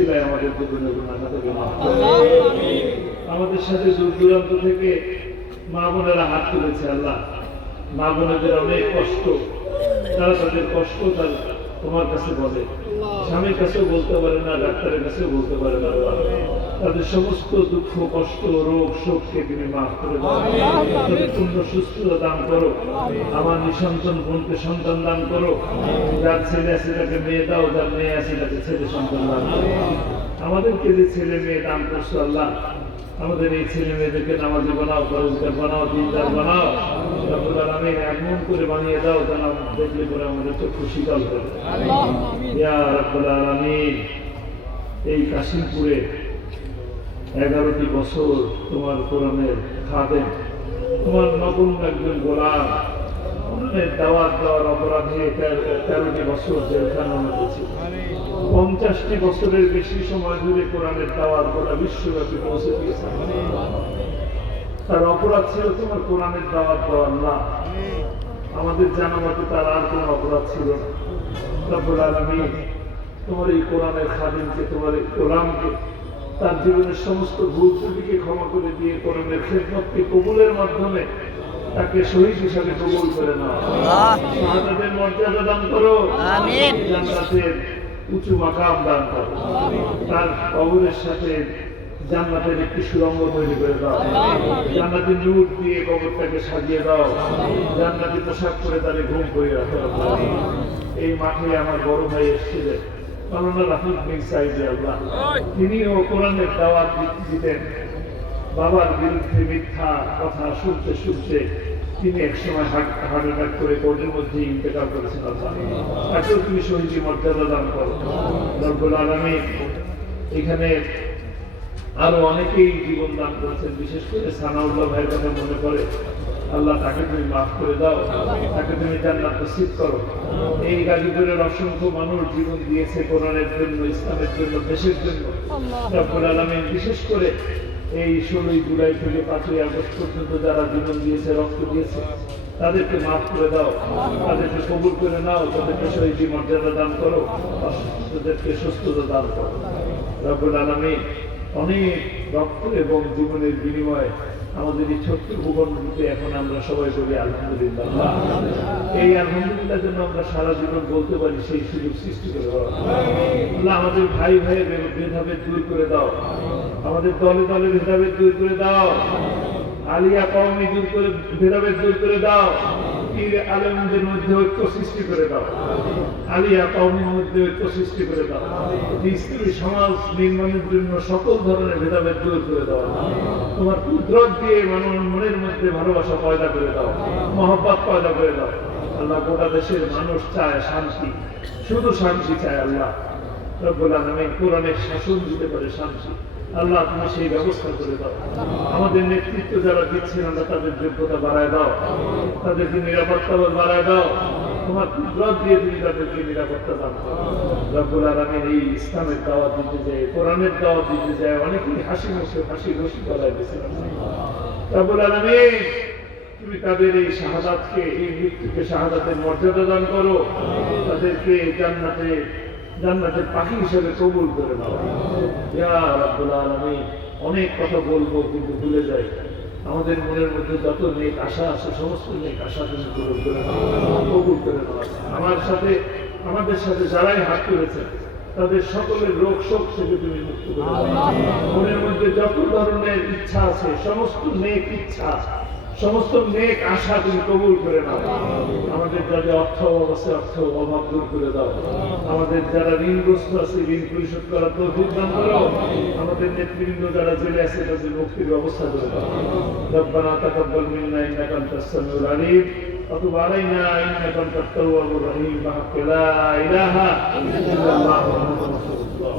উসিলায় আমাদের জীবনের গুনাহকে মাফ করো। আমাদের সাথে দূর দূরান্ত থেকে মা বোনেরা হাত তুলেছে আল্লাহ, মা বোনেদের অনেক কষ্ট, তারা তাদের কষ্ট তোমার কাছে বলে, স্বামীর কাছেও বলতে পারে না, ডাক্তারের কাছেও বলতে পারে না। তাদের সমস্ত দুঃখ কষ্ট রোগ শোককে তুমি মাফ করে দাও, তাদের পূর্ণ সুস্থতা দান করো। আমার নিঃসন্তান বোনকে সন্তান দান করো, যার ছেলে আছে তাকে মেয়ে দাও, যার মেয়ে আছে তাকে ছেলে সন্তান দান করো। আমাদেরকে যে ছেলে মেয়ে দান করছো আল্লাহ, আমাদের এই ছেলে মেয়েদেরকে নামাজি বানাও, পরিষ্কার বানাও, দিনদার বানাও। রব্বুল আলামিন এমন করে বানিয়ে দাও যেন দেখলে পরে আমাদের চক্ষু শীতল হয়ে যায়। ইয়া রব্বুল আলামিন, এই কাশিমপুরে 11টি বছর তোমার কোরআনের খাদেম, তোমার নবম একজন গোলাম, কোরআনের দাওয়াত দেওয়ার অপরাধে 13টি বছর জেলখানা হয়েছে। 50টি বছরের বেশি সময় ধরে কোরআনের দাওয়াত গোটা বিশ্বব্যাপী পৌঁছে দিয়েছে। তার অপরাধ ছিল তোমার কোরআনের দাওয়াত দেওয়ার না। আমাদের জানা মতে তার আর কোনো অপরাধ ছিল না। রব্বুল আলামিন, তোমার এই কোরআনের খাদিমকে, তোমার এই গোলামকে তার জীবনের সমস্ত ভুল ত্রুটিকে ক্ষমা করে দিয়ে কোরআনের খেদমতকে কবুলের মাধ্যমে তাকে শহীদ হিসাবে কবুল করে নাও। শাহাদাতের মর্যাদা দান করো, আমিন। জান্নাতের উঁচু মাকাম দান করো, তার কবরের সাথে জান্নাতের একটি সুরঙ্গ তৈরি করে দাও। জান্নাতের নূর দিয়ে কবরটাকে সাজিয়ে দাও, জান্নাতি পোশাক করে তাদের ঘুম করে রাখো। এই মাঠে আমার বড় ভাই এসেছিলেন মাওলানা রাফিক বিন সাইদি আল্লাহ, তিনিও কোরআনের দাওয়াত দিতেন। বাবার বিরুদ্ধে মিথ্যা কথা শুনতে শুনতে তিনি একসময় হার্ট অ্যাটাক করে কোর্টের মধ্যে ইন্তেকাল করেছেন। আল্লাহ, তাকেও তুমি শহীদ মর্যাদা দান করো রব্বুল আলামিন। এখানে আরো অনেকেই জীবন দান করেছেন, বিশেষ করে সানাউল্লাহ ভাইয়ের কথা মনে করে। আল্লাহ, তাকে তুমি মাফ করে দাও, তাকে তুমি জান্নাত নসিব করো। এই গাজীপুরের অসংখ্য মানুষ জীবন দিয়েছে কোরআনের জন্য, ইসলামের জন্য, দেশের জন্য। রব্বুল আলামিন, বিশেষ করে এই 16 জুলাই থেকে 5ই আগস্ট পর্যন্ত যারা জীবন দিয়েছে, রক্ত দিয়েছে, তাদেরকে মাফ করে দাও, তাদেরকে কবুল করে নাও, তাদেরকে শহীদ মর্যাদা দান করো, অসুস্থদেরকে সুস্থতা দান করো। রব্বুল আলামিন, অনেক রক্ত এবং জীবনের বিনিময়ে আমাদের এই ছোট্ট ভূখণ্ডটিতে এখন আমরা সবাই বলি আলহামদুলিল্লাহ। এই আলহামদুলিল্লাহ যেন আমরা সারা জীবন বলতে পারি, সেই সুযোগ সৃষ্টি করে দাও আল্লাহ। আমাদের ভাই ভাইয়ের ভেদাভেদ দূর করে দাও, আমাদের দলে দলে ভেদাভেদ দূর করে দাও, আলিয়া কওমি দূর করে ভেদাভেদ দূর করে দাও, পীর আলেমদের মধ্যে ঐক্য সৃষ্টি করে দাও, আলিয়া কওমির মধ্যে ঐক্য সৃষ্টি করে দাও। ইসলামী সমাজ নির্মাণের জন্য সকল ধরনের ভেদাভেদ দূর করে দাও। তোমার কুদরত দিয়ে মানুষের মনের মধ্যে ভালোবাসা পয়দা করে দাও, মহব্বত পয়দা করে দাও। আল্লাহ, গোটা দেশের মানুষ চায় শান্তি, শুধু শান্তি চায়। আল্লাহ রব্বুল আলামিন, কোরআনের শাসন দিতে পারে শান্তি। আল্লাহ, তুমি সেই ব্যবস্থা করে দাও। আমাদের নেতৃত্ব যারা দিচ্ছেন, আল্লাহ, তাদের যোগ্যতা বাড়ায় দাও, তাদেরকে নিরাপত্তা বাড়ায় দাও। তোমার কুদরত দিয়ে তুমি তাদেরকে নিরাপত্তা দান করো। রব্বুল আলামিন, এই ইসলামের দাওয়াত দিতে যায়, কোরআনের দাওয়াত দিতে যায়, অনেকেই হাসি খুশি গলায় বেঁচে আছে। রব্বুল আলামিন, তুমি তাদের এই শাহাদাতকে, এই মৃত্যুকে শাহাদাতের মর্যাদা দান করো, তাদেরকে জান্নাতের পাখি হিসেবে কবুল করে নাও। ইয়া রাব্বুল আলামিন, অনেক কথা বলবো কিন্তু ভুলে যাই। আমাদের মনের মধ্যে যত নেক আশা আছে, সমস্ত নেক আশা তুমি কবুল করে নাও, কবুল করে নাও। আমাদের সাথে যারাই হাত তুলেছে, তাদের সকলের রোগ শোক থেকে তুমি মুক্ত করে দাও। মনের মধ্যে যত ধরনের ইচ্ছা আছে, সমস্ত নেক ইচ্ছা, সমস্ত নেক আশা তুমি কবুল করে নাও। আমাদের যাদের অর্থ অবস্থা, অর্থ অভাব দূর করে দাও। আমাদের যারা ঋণগ্রস্ত আছে, ঋণ পরিশোধ করার তৌফিক দান করো। আমাদের নেতৃবৃন্দ যারা জেলে আছে, তাদের মুক্তির ব্যবস্থা করে দাও। রব্বানা তাকাব্বাল মিন্না ইন্নাকা আনতাস সামিউল আলিম ওয়া তুব আলাইনা ইন্নাকা আনতাত তাওয়াবুর রহিম। লা ইলাহা ইল্লাল্লাহু মুহাম্মাদুর রাসূলুল্লাহ।